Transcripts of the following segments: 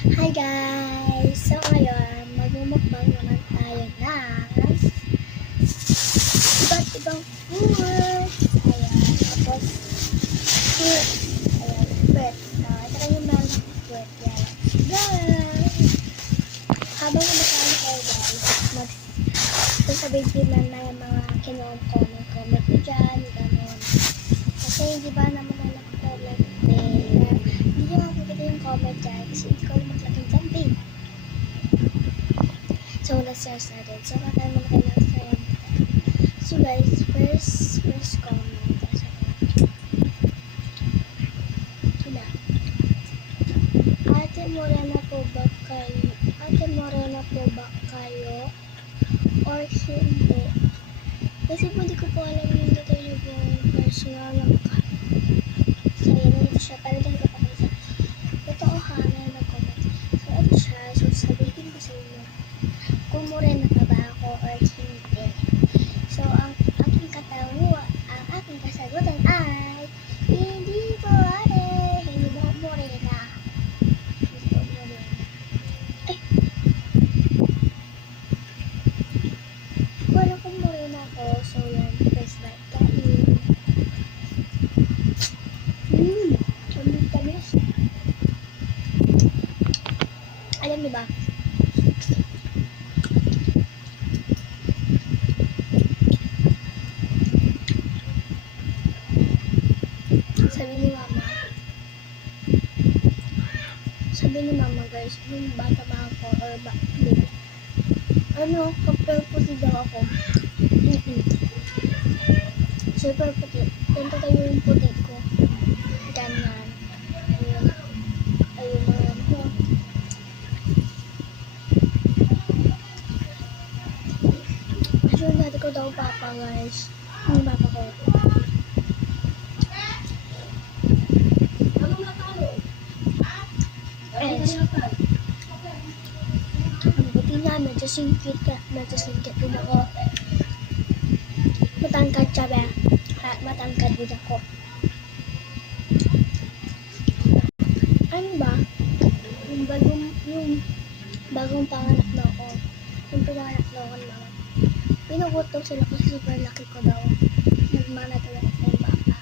Hi guys! So ngayon, magmumukbang naman tayo ng iba't ibang food. Ayan, tapos fruit. Ayan, fruit. Ito lang yung meron ng fruit. Yan. Guys! Habang kumakain kayo guys, sasabihin na yung mga comment nyo dyan, gano'n. Kasi hindi ba naman na nag-comment hindi nyo makikita yung comment dyan kasi hindi ko maglagay dyan, babe. So, let's start natin. So, kakain muna tayo ng sayang. So, guys, first comment. Diba? Ate Morena po ba kayo? Or hindi? Kasi po hindi ko po alam yung detail yung personal ng so, yun ito siya. Pero dahil ko pa kayo sa totoo ha, meron nag-comment. So, ito siya. So, sabihin ko sa inyo kung morena ka ba ako or hindi. So, ang aking kasagutan ay hindi po ate. Hindi mo ako morena. Hindi po morena. Ay! Wala kong morena ako. So, yan. First bite tayo. Ang tamis. Alam niyo ba? Sabi ni mama guys, yung bata ba ako or baby? Ano, kapel-puti daw ako. Super puti. Ganito tayo yung puti ko. Ganyan. Ayun na yan ko. Kasi yung dati ko daw papa guys. Yung papa ko. Ang buti nga, medyo singkit din ako. Matangkad siya ba? Matangkad din ako. Ano ba? Yung bagong panganak na ako. Yung pinanganak na ako naman. Pinugutom sila kasi super laki ko daw. Nagmana talaga sa yung baka.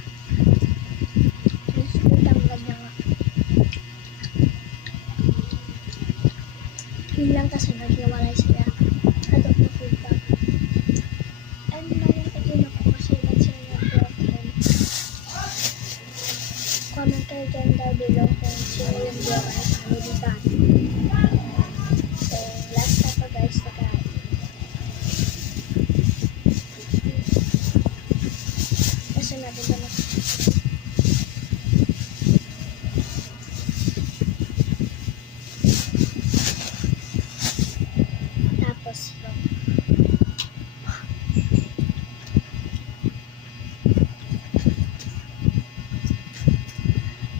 Super tangkad niya nga. Yun lang kasi naghiwalay sila. Adopt na food bag. And nalipagin ako kasi sila nag-boyfriend. Comment kayo dyan daw below kung sino yung jowa ng family bag. So, last na pa guys na kain. Kasi natin ba na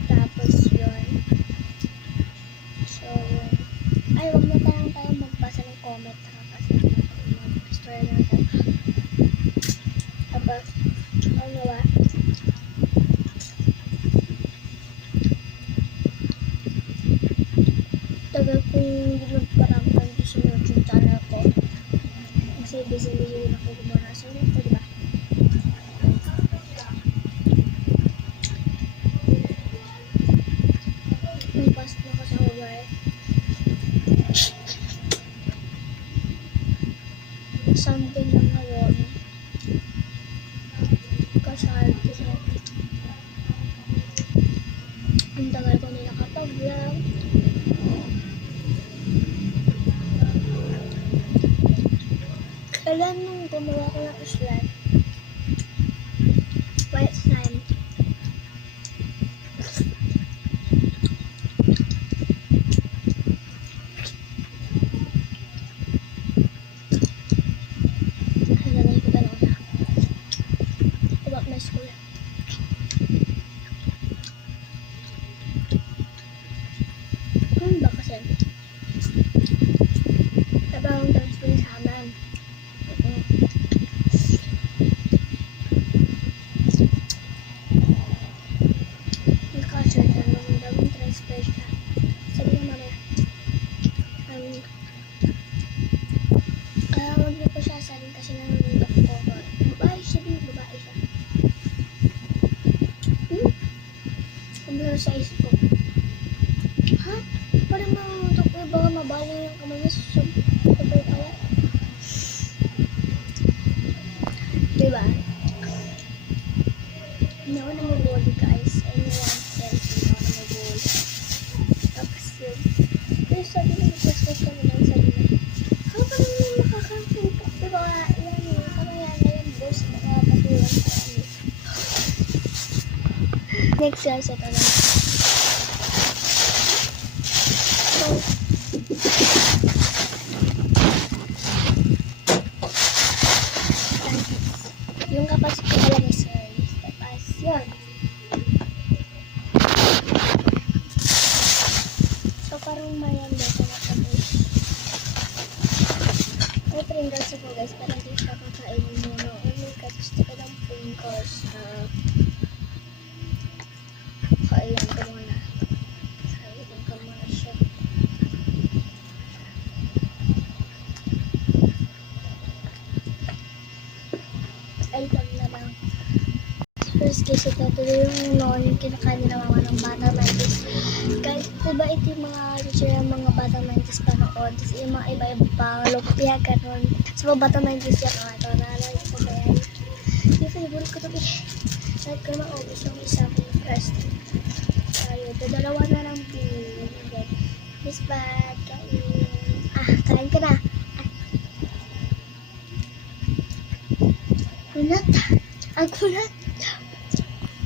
tapos yun. So, ay, wag na tayo magbasa ng comment ha, kasi mag-story na tayo. Tapos, ano ba? Tagal kong ginagparampan sa YouTube channel ko. Kasi busy ako gumawa sa nito, diba? May past na ko sa Hawaii. Something na ngayon. Kasal kasi ang tagal ko nila kapag-vlog. Kailan nung gumawa ko ng slime? White slime. Kailangan ko talaga na. About my school. Ba kasi? Sabang tamis ko sa amin. Ha? Parang mamutok ko baka mabali yung kamay niya. Sabay kaya. Diba? Hindi ako namabuli guys. Anyone else hindi ako namabuli. Tapos yun. Pero sabi na nag-discuss kami lang sabi na. Ha? Parang may makakasuntok. Diba? Yan yun. Kamaya na yung boss. Nakapatulang sa amin. Next year sa talaga. So, yung kapatid ko pala ni Sir. Tapos, yun. So, parang mayanda ko na kami. May Pringles ako guys, pero hindi siya kakainin muna. Only kasi gusto ko ng Pringles na kainin ko muna. Kainin ko muna siya. Ay, lang na lang. First kasi tatuloy yung noon yung kinakain na mga ng bata mantis. Guys, diba ito yung mga teacher yung mga bata mantis pa noon. Tapos yung mga iba-iba pa, lupia, ganun. So, mga bata mantis yan, ito, naalala ko ba yan? Yung favorite ko ito, kahit ko maubos yung isa kong crust. Ayun, dalawa na lang pinili. Miss Bad, kain. Kain ka na. Kunat. Ang kunat.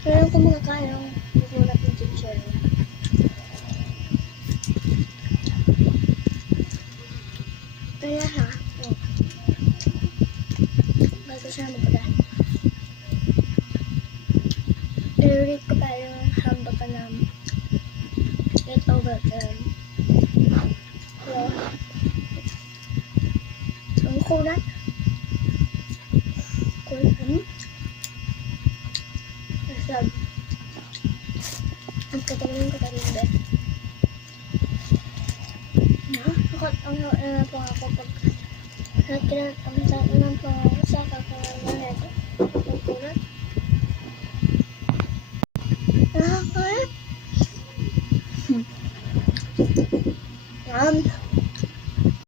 Pero kung makakain ang kunat ng teacher. Kaya ha. Bago siya magpala. I-rate ko pa yung hamba ka na 8 over 10. So, ang kunat. Masag. Ang katagalin ko tayo ba? No? Ang po ako pag kinatang sa